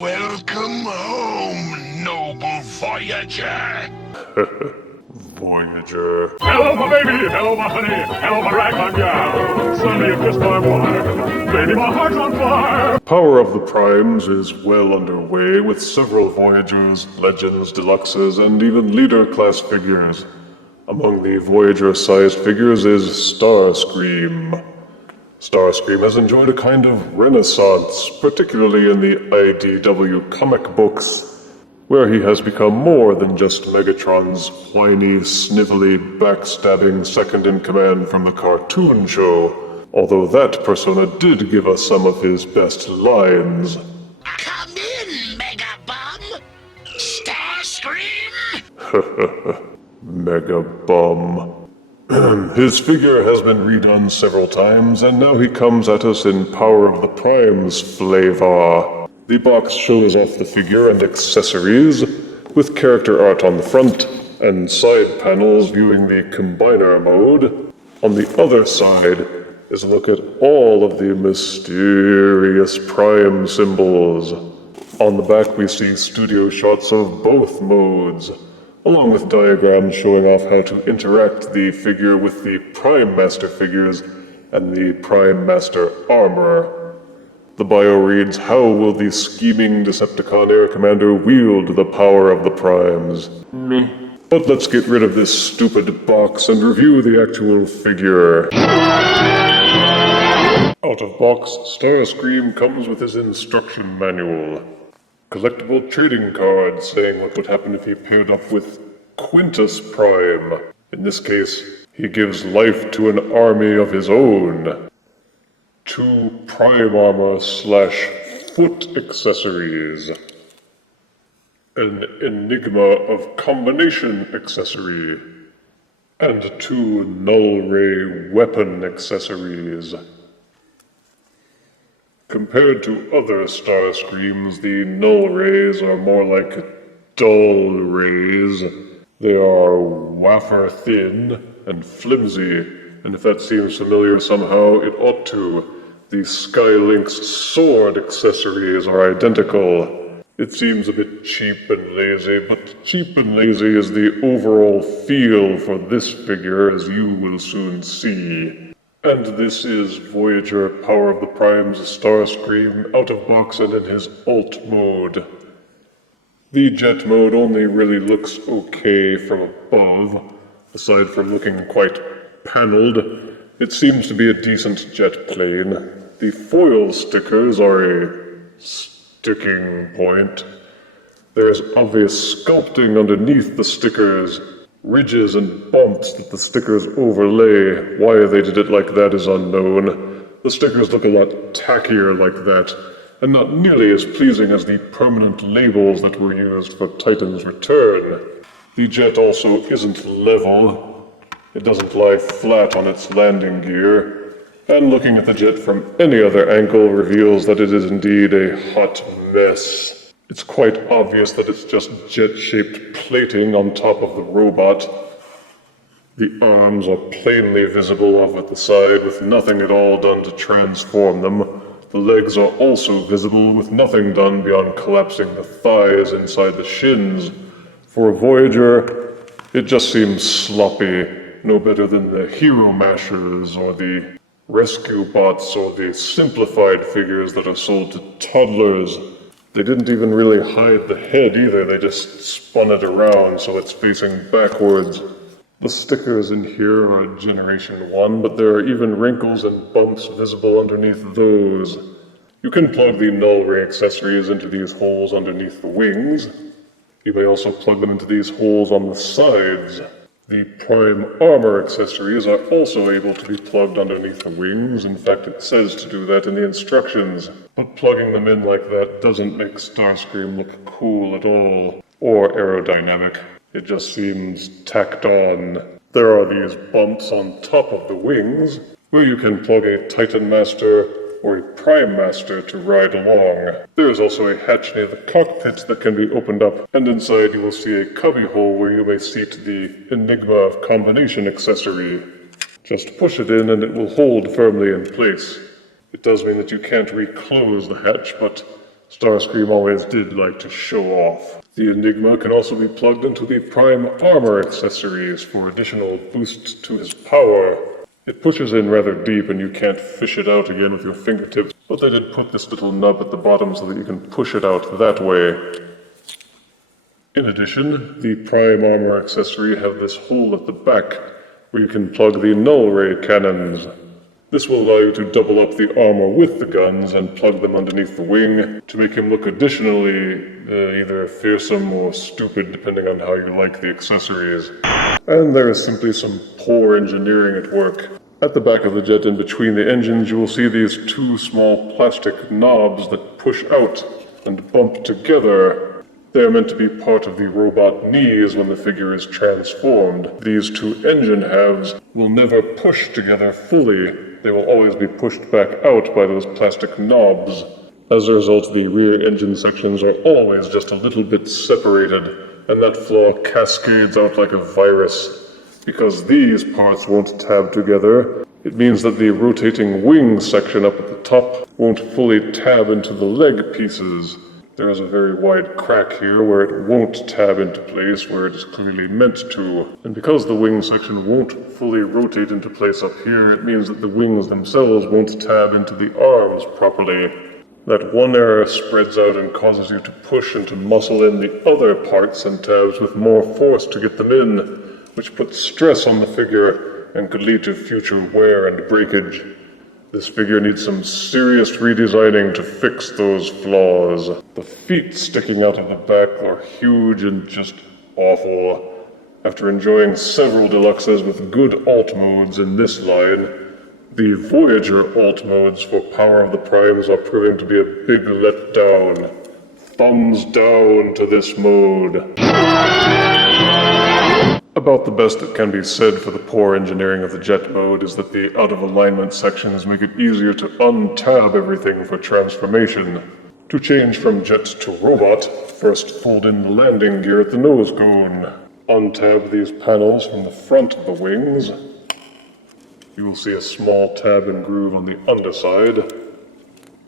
Welcome home, noble Voyager! Voyager. Hello, my baby! Hello, my honey! Hello, my ragtime gal! Suddenly you kissed my wife! Baby, my heart's on fire! Power of the Primes is well underway with several Voyagers, Legends, Deluxes, and even leader-class figures. Among the Voyager-sized figures is Starscream. Starscream has enjoyed a kind of renaissance, particularly in the IDW comic books, where he has become more than just Megatron's whiny, snivelly, backstabbing second-in-command from the cartoon show, although that persona did give us some of his best lines. Come in, Mega Bum! Starscream! Mega Bum. His figure has been redone several times, and now he comes at us in Power of the Primes flavor. The box shows off the figure and accessories, with character art on the front, and side panels viewing the Combiner mode. On the other side is a look at all of the mysterious Prime symbols. On the back we see studio shots of both modes, along with diagrams showing off how to interact the figure with the Prime Master figures and the Prime Master armor. The bio reads, "How will the scheming Decepticon Air Commander wield the power of the Primes?" But let's get rid of this stupid box and review the actual figure. Out of box, Starscream comes with his instruction manual. Collectible trading card saying what would happen if he paired up with Quintus Prime. In this case, he gives life to an army of his own. 2 Prime Armor / foot accessories. An Enigma of Combination accessory. And 2 Null Ray weapon accessories. Compared to other Starscreams, the Null Rays are more like dull rays. They are wafer thin and flimsy, and if that seems familiar somehow, it ought to. The Skylink's sword accessories are identical. It seems a bit cheap and lazy, but cheap and lazy is the overall feel for this figure, as you will soon see. And this is Voyager Power of the Primes Starscream out of box and in his alt mode. The jet mode only really looks okay from above. Aside from looking quite paneled, it seems to be a decent jet plane. The foil stickers are a sticking point. There is obvious sculpting underneath the stickers. Ridges and bumps that the stickers overlay. Why they did it like that is unknown. The stickers look a lot tackier like that, and not nearly as pleasing as the permanent labels that were used for Titan's Return. The jet also isn't level. It doesn't lie flat on its landing gear, and looking at the jet from any other angle reveals that it is indeed a hot mess. It's quite obvious that it's just jet-shaped plating on top of the robot. The arms are plainly visible off at the side, with nothing at all done to transform them. The legs are also visible, with nothing done beyond collapsing the thighs inside the shins. For a Voyager, it just seems sloppy, no better than the Hero Mashers or the Rescue Bots or the simplified figures that are sold to toddlers. They didn't even really hide the head either, they just spun it around so it's facing backwards. The stickers in here are Generation 1, but there are even wrinkles and bumps visible underneath those. You can plug the Null Ray accessories into these holes underneath the wings. You may also plug them into these holes on the sides. The Prime Armor accessories are also able to be plugged underneath the wings. In fact, it says to do that in the instructions. But plugging them in like that doesn't make Starscream look cool at all, or aerodynamic. It just seems tacked on. There are these bumps on top of the wings, where you can plug a Titan Master or a Prime Master to ride along. There is also a hatch near the cockpit that can be opened up, and inside you will see a cubbyhole where you may seat the Enigma of Combination accessory. Just push it in and it will hold firmly in place. It does mean that you can't reclose the hatch, but Starscream always did like to show off. The Enigma can also be plugged into the Prime Armor accessories for additional boost to his power. It pushes in rather deep and you can't fish it out again with your fingertips, but they did put this little nub at the bottom so that you can push it out that way. In addition, the Prime Armor accessory have this hole at the back where you can plug the null ray cannons. This will allow you to double up the armor with the guns and plug them underneath the wing to make him look additionally either fearsome or stupid depending on how you like the accessories. And there is simply some poor engineering at work. At the back of the jet in between the engines you will see these two small plastic knobs that push out and bump together. They are meant to be part of the robot knees when the figure is transformed. These two engine halves will never push together fully. They will always be pushed back out by those plastic knobs. As a result, the rear engine sections are always just a little bit separated, and that flaw cascades out like a virus. Because these parts won't tab together, it means that the rotating wing section up at the top won't fully tab into the leg pieces. There is a very wide crack here where it won't tab into place where it is clearly meant to. And because the wing section won't fully rotate into place up here, it means that the wings themselves won't tab into the arms properly. That one error spreads out and causes you to push and to muscle in the other parts and tabs with more force to get them in, which puts stress on the figure and could lead to future wear and breakage. This figure needs some serious redesigning to fix those flaws. The feet sticking out of the back are huge and just awful. After enjoying several Deluxes with good alt modes in this line, the Voyager alt modes for Power of the Primes are proving to be a big letdown. Thumbs down to this mode. About the best that can be said for the poor engineering of the jet mode is that the out-of-alignment sections make it easier to untab everything for transformation. To change from jet to robot, first fold in the landing gear at the nose cone. Untab these panels from the front of the wings. You will see a small tab and groove on the underside.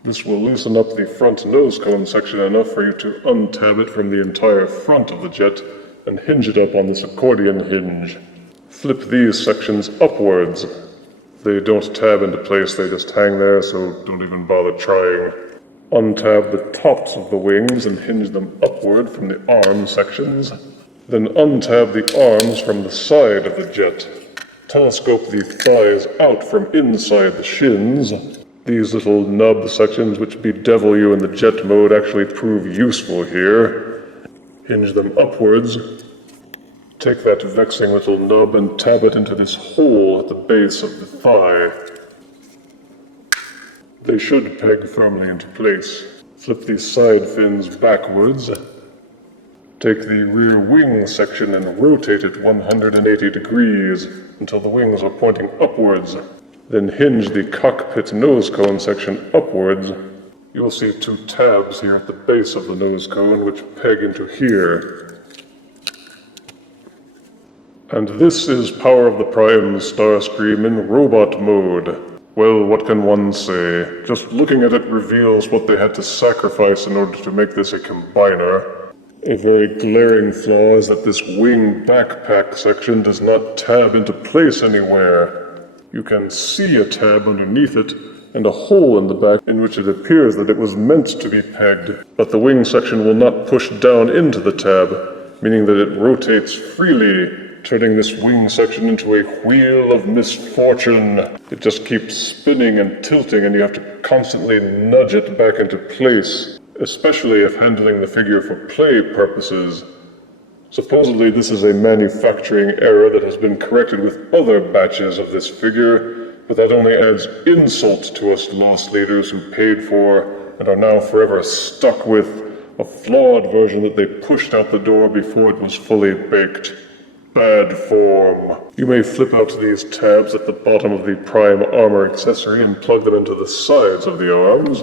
This will loosen up the front nose cone section enough for you to untab it from the entire front of the jet and hinge it up on this accordion hinge. Flip these sections upwards. They don't tab into place, they just hang there, so don't even bother trying. Untab the tops of the wings and hinge them upward from the arm sections. Then untab the arms from the side of the jet. Telescope the thighs out from inside the shins. These little nub sections which bedevil you in the jet mode actually prove useful here. Hinge them upwards. Take that vexing little nub and tab it into this hole at the base of the thigh. They should peg firmly into place. Flip these side fins backwards. Take the rear wing section and rotate it 180 degrees until the wings are pointing upwards. Then hinge the cockpit nose cone section upwards. You will see two tabs here at the base of the nose cone which peg into here. And this is Power of the Primes Starscream in robot mode. Well, what can one say? Just looking at it reveals what they had to sacrifice in order to make this a combiner. A very glaring flaw is that this wing backpack section does not tab into place anywhere. You can see a tab underneath it, and a hole in the back in which it appears that it was meant to be pegged, but the wing section will not push down into the tab, meaning that it rotates freely, turning this wing section into a wheel of misfortune. It just keeps spinning and tilting, and you have to constantly nudge it back into place, especially if handling the figure for play purposes. Supposedly this is a manufacturing error that has been corrected with other batches of this figure, but that only adds insult to us lost leaders who paid for and are now forever stuck with a flawed version that they pushed out the door before it was fully baked. Bad form. You may flip out these tabs at the bottom of the Prime Armor accessory and plug them into the sides of the arms.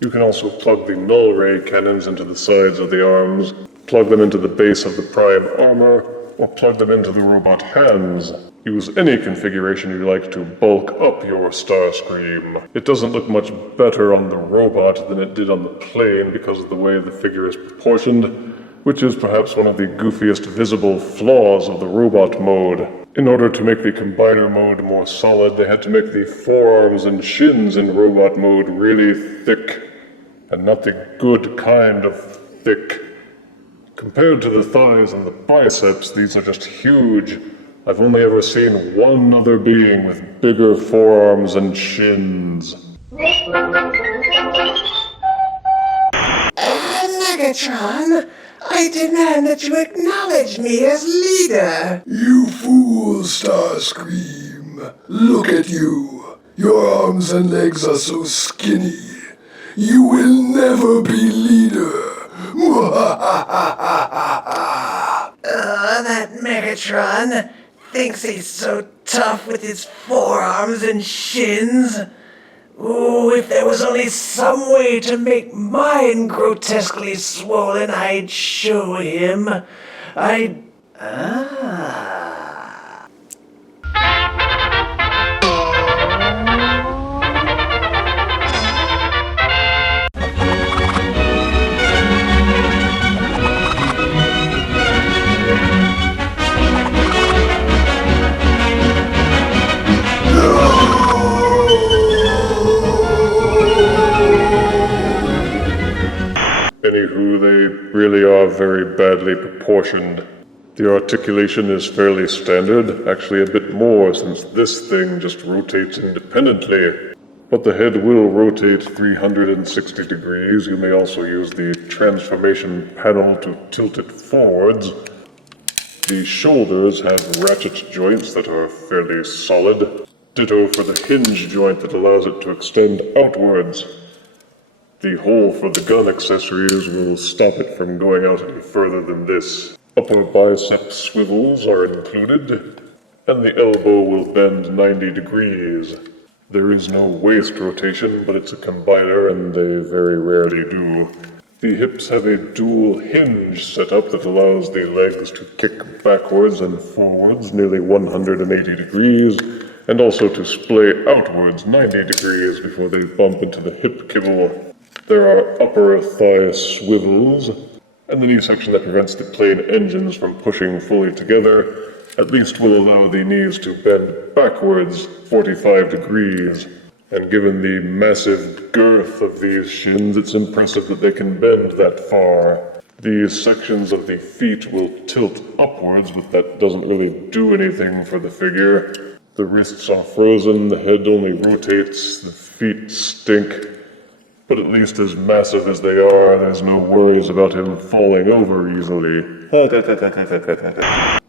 You can also plug the null ray cannons into the sides of the arms, plug them into the base of the Prime Armor, or plug them into the robot hands. Use any configuration you like to bulk up your Starscream. It doesn't look much better on the robot than it did on the plane because of the way the figure is proportioned, which is perhaps one of the goofiest visible flaws of the robot mode. In order to make the combiner mode more solid, they had to make the forearms and shins in robot mode really thick, and not the good kind of thick. Compared to the thighs and the biceps, these are just huge. I've only ever seen one other being with bigger forearms and shins. Megatron, I demand that you acknowledge me as leader. You fool, Starscream. Look at you. Your arms and legs are so skinny. You will never be leader. That Megatron thinks he's so tough with his forearms and shins. Ooh, if there was only some way to make mine grotesquely swollen, I'd show him. Anywho, they really are very badly proportioned. The articulation is fairly standard, actually a bit more since this thing just rotates independently. But the head will rotate 360 degrees. You may also use the transformation panel to tilt it forwards. The shoulders have ratchet joints that are fairly solid. Ditto for the hinge joint that allows it to extend outwards. The hole for the gun accessories will stop it from going out any further than this. Upper bicep swivels are included, and the elbow will bend 90 degrees. There is no waist rotation, but it's a combiner and they very rarely do. The hips have a dual hinge setup that allows the legs to kick backwards and forwards nearly 180 degrees, and also to splay outwards 90 degrees before they bump into the hip kibble. There are upper thigh swivels, and the knee section that prevents the plane engines from pushing fully together at least will allow the knees to bend backwards 45 degrees. And given the massive girth of these shins, it's impressive that they can bend that far. These sections of the feet will tilt upwards, but that doesn't really do anything for the figure. The wrists are frozen, the head only rotates, the feet stink. But at least as massive as they are, there's no worries about him falling over easily.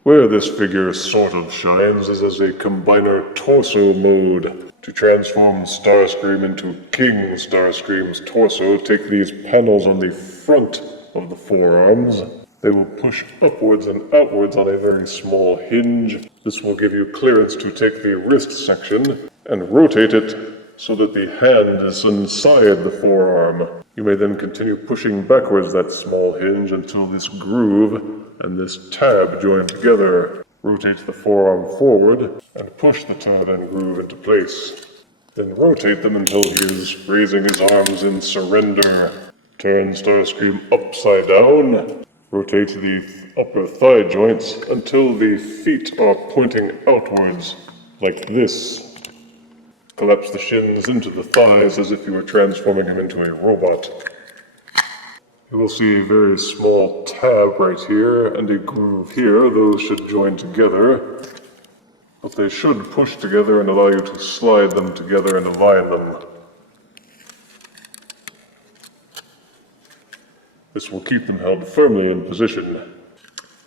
Where this figure sort of shines is as a combiner torso mode. To transform Starscream into King Starscream's torso, take these panels on the front of the forearms. They will push upwards and outwards on a very small hinge. This will give you clearance to take the wrist section and rotate it so that the hand is inside the forearm. You may then continue pushing backwards that small hinge until this groove and this tab join together. Rotate the forearm forward and push the tab and groove into place. Then rotate them until he is raising his arms in surrender. Turn Starscream upside down. Rotate the upper thigh joints until the feet are pointing outwards, like this. Collapse the shins into the thighs as if you were transforming him into a robot. You will see a very small tab right here and a groove here. Those should join together, but they should push together and allow you to slide them together and align them. This will keep them held firmly in position.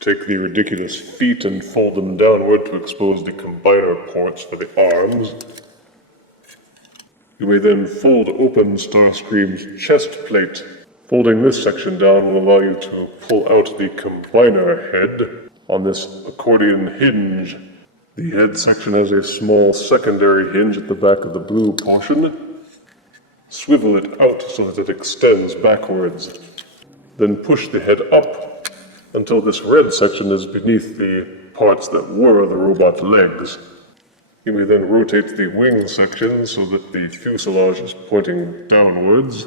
Take the ridiculous feet and fold them downward to expose the combiner ports for the arms. You may then fold open Starscream's chest plate. Folding this section down will allow you to pull out the combiner head on this accordion hinge. The head section has a small secondary hinge at the back of the blue portion. Swivel it out so that it extends backwards. Then push the head up until this red section is beneath the parts that were the robot legs. You may then rotate the wing section so that the fuselage is pointing downwards.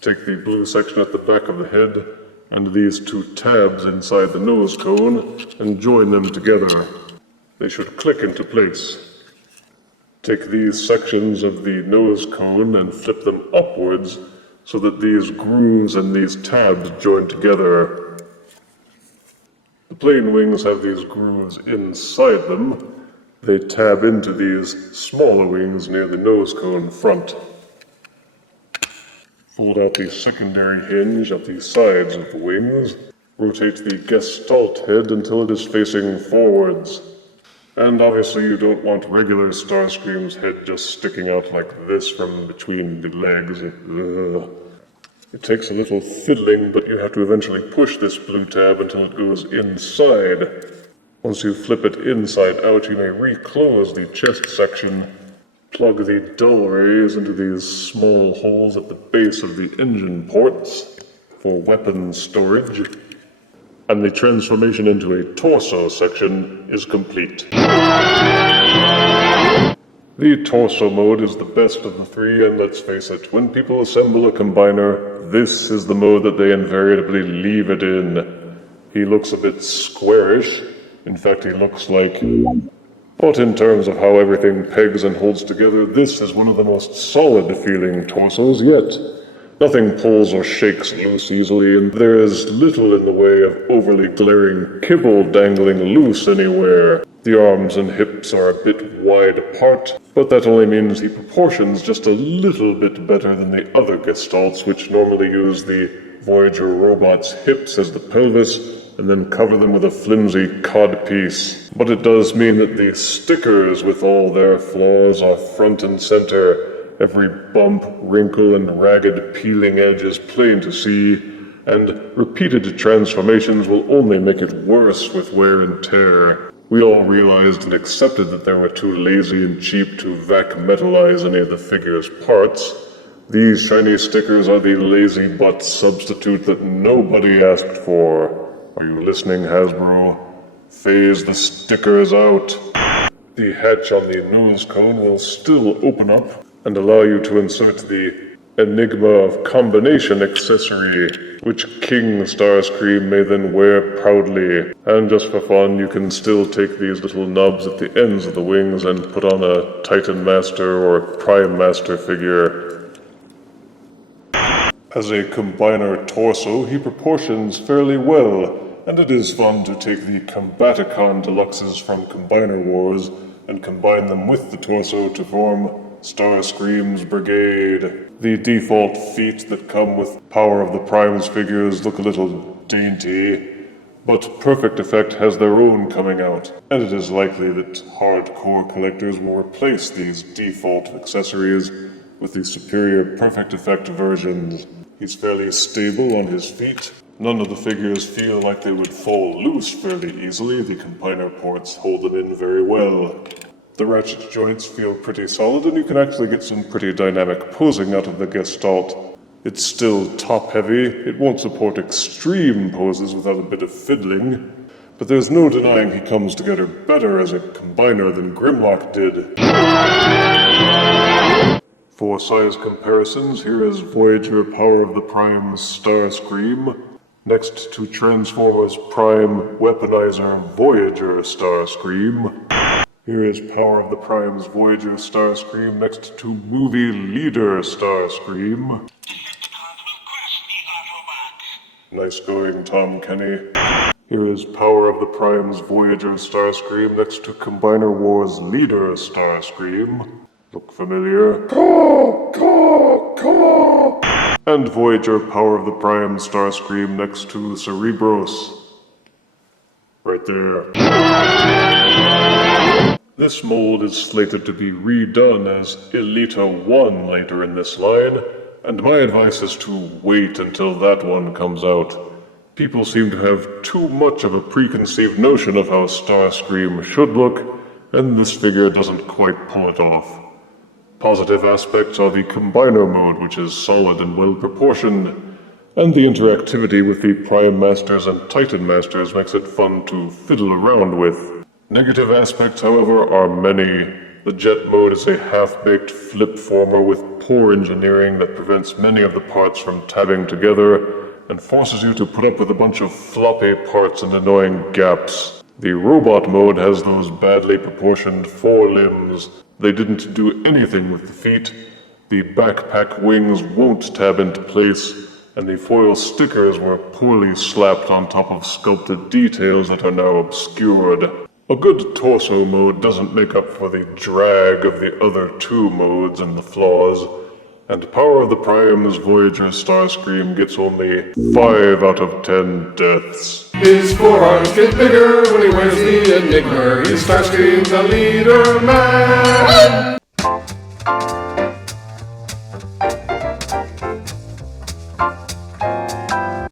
Take the blue section at the back of the head and these two tabs inside the nose cone and join them together. They should click into place. Take these sections of the nose cone and flip them upwards so that these grooves and these tabs join together. The plane wings have these grooves inside them. They tab into these smaller wings near the nose cone front. Fold out the secondary hinge at the sides of the wings. Rotate the gestalt head until it is facing forwards. And obviously you don't want regular Starscream's head just sticking out like this from between the legs. It takes a little fiddling, but you have to eventually push this blue tab until it goes inside. Once you flip it inside out, you may reclose the chest section. Plug the dull rays into these small holes at the base of the engine ports for weapon storage. And the transformation into a torso section is complete. The torso mode is the best of the three, and let's face it, when people assemble a combiner, this is the mode that they invariably leave it in. He looks a bit squarish. In fact, he looks like... But in terms of how everything pegs and holds together, this is one of the most solid-feeling torsos yet. Nothing pulls or shakes loose easily, and there is little in the way of overly glaring kibble dangling loose anywhere. The arms and hips are a bit wide apart, but that only means he proportions just a little bit better than the other gestalts, which normally use the Voyager robot's hips as the pelvis, and then cover them with a flimsy codpiece. But it does mean that the stickers, with all their flaws, are front and center. Every bump, wrinkle, and ragged peeling edge is plain to see, and repeated transformations will only make it worse with wear and tear. We all realized and accepted that they were too lazy and cheap to vac metalize any of the figure's parts. These shiny stickers are the lazy butt substitute that nobody asked for. Are you listening, Hasbro? Phase the stickers out. The hatch on the nose cone will still open up and allow you to insert the Enigma of Combination accessory, which King Starscream may then wear proudly. And just for fun, you can still take these little nubs at the ends of the wings and put on a Titan Master or Prime Master figure. As a combiner torso, he proportions fairly well, and it is fun to take the Combaticon Deluxes from Combiner Wars and combine them with the torso to form Starscream's Brigade. The default feet that come with Power of the Primes figures look a little dainty, but Perfect Effect has their own coming out, and it is likely that hardcore collectors will replace these default accessories with the superior Perfect Effect versions. He's fairly stable on his feet. None of the figures feel like they would fall loose fairly easily. The combiner ports hold them in very well. The ratchet joints feel pretty solid, and you can actually get some pretty dynamic posing out of the Gestalt. It's still top-heavy. It won't support extreme poses without a bit of fiddling, but there's no denying he comes together better as a combiner than Grimlock did. For size comparisons, here is Voyager Power of the Primes Starscream, next to Transformers Prime Weaponizer Voyager Starscream. Here is Power of the Primes Voyager Starscream next to Movie Leader Starscream. Nice going, Tom Kenny. Here is Power of the Primes Voyager Starscream next to Combiner Wars Leader Starscream. Look familiar? Caw, caw, caw. And Voyager Power of the Prime Starscream next to Cerebros. Right there. This mold is slated to be redone as Elita 1 later in this line, and my advice is to wait until that one comes out. People seem to have too much of a preconceived notion of how Starscream should look, and this figure doesn't quite pull it off. Positive aspects are the combiner mode, which is solid and well proportioned, and the interactivity with the Prime Masters and Titan Masters makes it fun to fiddle around with. Negative aspects, however, are many. The jet mode is a half-baked flip-former with poor engineering that prevents many of the parts from tabbing together and forces you to put up with a bunch of floppy parts and annoying gaps. The robot mode has those badly proportioned forelimbs. They didn't do anything with the feet. The backpack wings won't tab into place, and the foil stickers were poorly slapped on top of sculpted details that are now obscured. A good torso mode doesn't make up for the drag of the other two modes and the flaws, and Power of the Prime's Voyager Starscream gets only 5 out of 10 deaths. His forearms get bigger when he wears the Enigma. He's Starscream, the leader man.